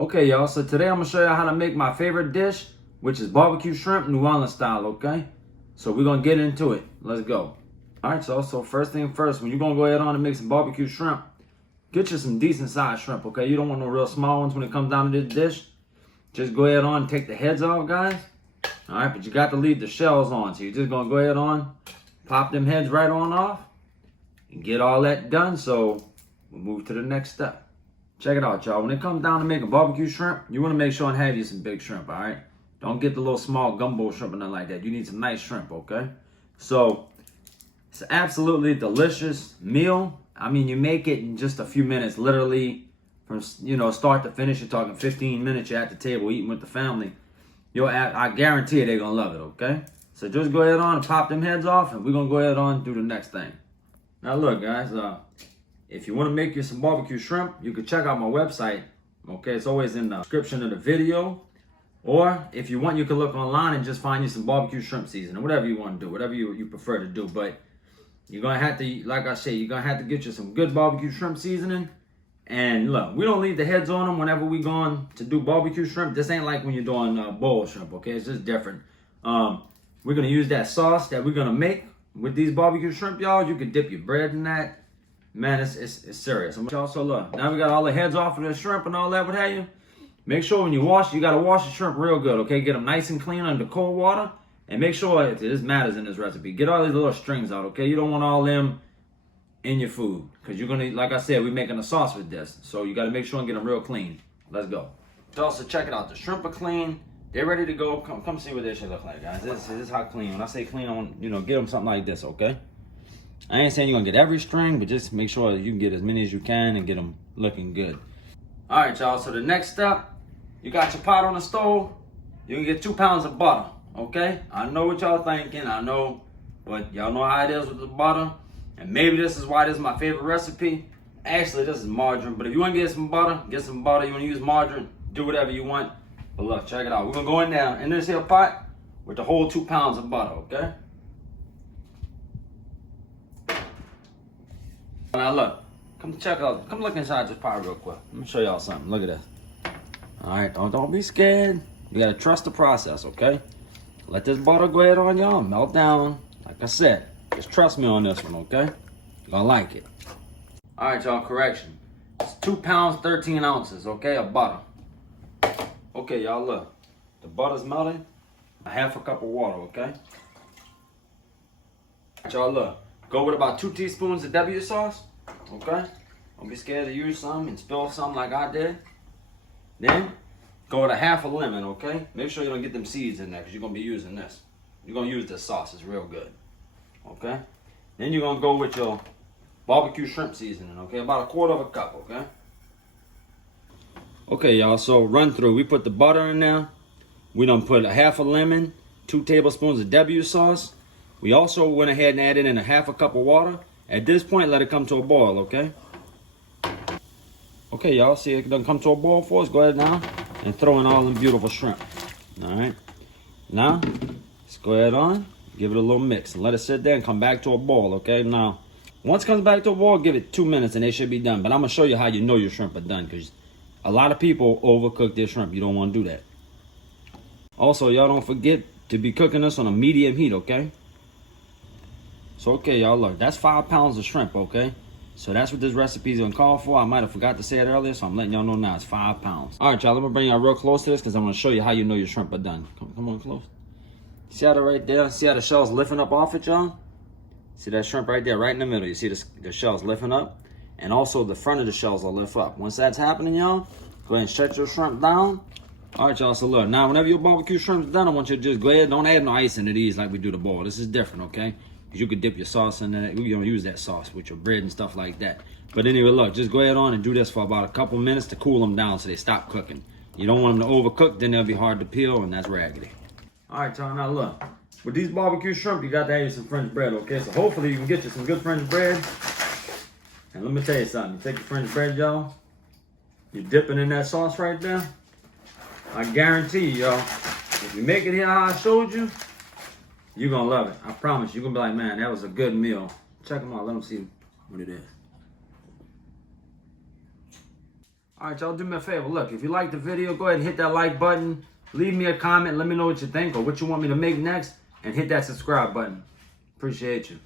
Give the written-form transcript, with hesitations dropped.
Okay, y'all, so today I'm gonna show you how to make my favorite dish, which is barbecue shrimp, New Orleans style, okay? So we're gonna get into it. Let's go. All right, y'all, so first thing first, when you're gonna go ahead on and make some barbecue shrimp, get you some decent sized shrimp, okay? You don't want no real small ones when it comes down to this dish. Just go ahead on and take the heads off, guys. All right, but you got to leave the shells on. So you're just gonna go ahead on, pop them heads right on off, and get all that done. So we'll move to the next step. Check it out, y'all. When it comes down to making barbecue shrimp, you want to make sure and have you some big shrimp, all right? Don't get the little small gumbo shrimp or nothing like that. You need some nice shrimp, okay? So it's an absolutely delicious meal. I mean, you make it in just a few minutes, literally from, start to finish. You're talking 15 minutes. You're at the table eating with the family. I guarantee you they're going to love it, okay? So just go ahead on and pop them heads off, and we're going to go ahead on and do the next thing. Now, look, guys, if you want to make you some barbecue shrimp, you can check out my website, okay? It's always in the description of the video. Or if you want, you can look online and just find you some barbecue shrimp seasoning, whatever you want to do, whatever you prefer to do. But you're going to have to, like I say, you're going to have to get you some good barbecue shrimp seasoning. And look, we don't leave the heads on them whenever we're going to do barbecue shrimp. This ain't like when you're doing boiled shrimp, okay? It's just different. We're going to use that sauce that we're going to make with these barbecue shrimp, y'all. You can dip your bread in that. Man, it's serious. So look, now we got all the heads off of the shrimp and all that, what have you. Make sure when you wash, you got to wash the shrimp real good, okay? Get them nice and clean under cold water. And make sure, this matters in this recipe, get all these little strings out, okay? You don't want all them in your food. Because you're going to, like I said, we're making a sauce with this. So you got to make sure and get them real clean. Let's go. Also, check it out. The shrimp are clean. They're ready to go. Come see what this shit look like, guys. This is how clean. When I say clean, I want, get them something like this, okay? I ain't saying you're going to get every string, but just make sure you can get as many as you can and get them looking good. All right, y'all. So the next step, you got your pot on the stove. You can get 2 pounds of butter, okay? I know what y'all thinking. I know, but y'all know how it is with the butter. And maybe this is why this is my favorite recipe. Actually, this is margarine. But if you want to get some butter, get some butter. You want to use margarine, do whatever you want. But look, check it out. We're going to go in there in this here pot with the whole 2 pounds of butter, okay? Now look, come check out, come look inside this pot real quick. Let me show y'all something. Look at this. All right, don't be scared. You gotta trust the process, okay? Let this butter go ahead on y'all, melt down. Like I said, just trust me on this one, okay? You're gonna like it. All right, y'all, correction. It's 2 pounds, 13 ounces, okay, of butter. Okay, y'all, look. The butter's melting. A half a cup of water, okay? Y'all, look. Go with about 2 teaspoons of W sauce, okay? Don't be scared to use some and spill some like I did. Then, go with a half a lemon, okay? Make sure you don't get them seeds in there because you're going to be using this. You're going to use this sauce. It's real good, okay? Then you're going to go with your barbecue shrimp seasoning, okay? About 1/4 cup, okay? Okay, y'all, so run through. We put the butter in there. We done put a half a lemon, 2 tablespoons of W sauce. We also went ahead and added in a half a cup of water. At this point, let it come to a boil, okay? Okay, y'all, see it done come to a boil for us? Go ahead now and throw in all them beautiful shrimp. All right. Now, let's go ahead on, give it a little mix, and let it sit there and come back to a boil, okay? Now, once it comes back to a boil, give it 2 minutes and they should be done. But I'm going to show you how you know your shrimp are done because a lot of people overcook their shrimp. You don't want to do that. Also, y'all don't forget to be cooking this on a medium heat, okay? So, okay, y'all, look, that's 5 pounds of shrimp, okay? So that's what this recipe is gonna call for. I might have forgot to say it earlier, so I'm letting y'all know now it's 5 pounds. All right, y'all, I'm gonna bring y'all real close to this because I'm gonna show you how you know your shrimp are done. Come on close. See how they're right there? See how the shell's lifting up off it, y'all? See that shrimp right there, right in the middle? You see the shell's lifting up? And also the front of the shells will lift up. Once that's happening, y'all, go ahead and shut your shrimp down. All right, y'all, so look, now whenever your barbecue shrimp's done, I want you to just go ahead, don't add no ice into these like we do the boil. This is different, okay? Because you could dip your sauce in it. We're going to use that sauce with your bread and stuff like that. But anyway, look, just go ahead on and do this for about a couple minutes to cool them down so they stop cooking. You don't want them to overcook, then they'll be hard to peel, and that's raggedy. All right, y'all, now look. With these barbecue shrimp, you got to have you some French bread, okay? So hopefully you can get you some good French bread. And let me tell you something. You take your French bread, y'all. You dip it in that sauce right there. I guarantee you, y'all, if you make it here how I showed you, you're going to love it. I promise. You're going to be like, man, that was a good meal. Check them out. Let them see what it is. All right, y'all do me a favor. Look, if you like the video, go ahead and hit that like button. Leave me a comment. Let me know what you think or what you want me to make next. And hit that subscribe button. Appreciate you.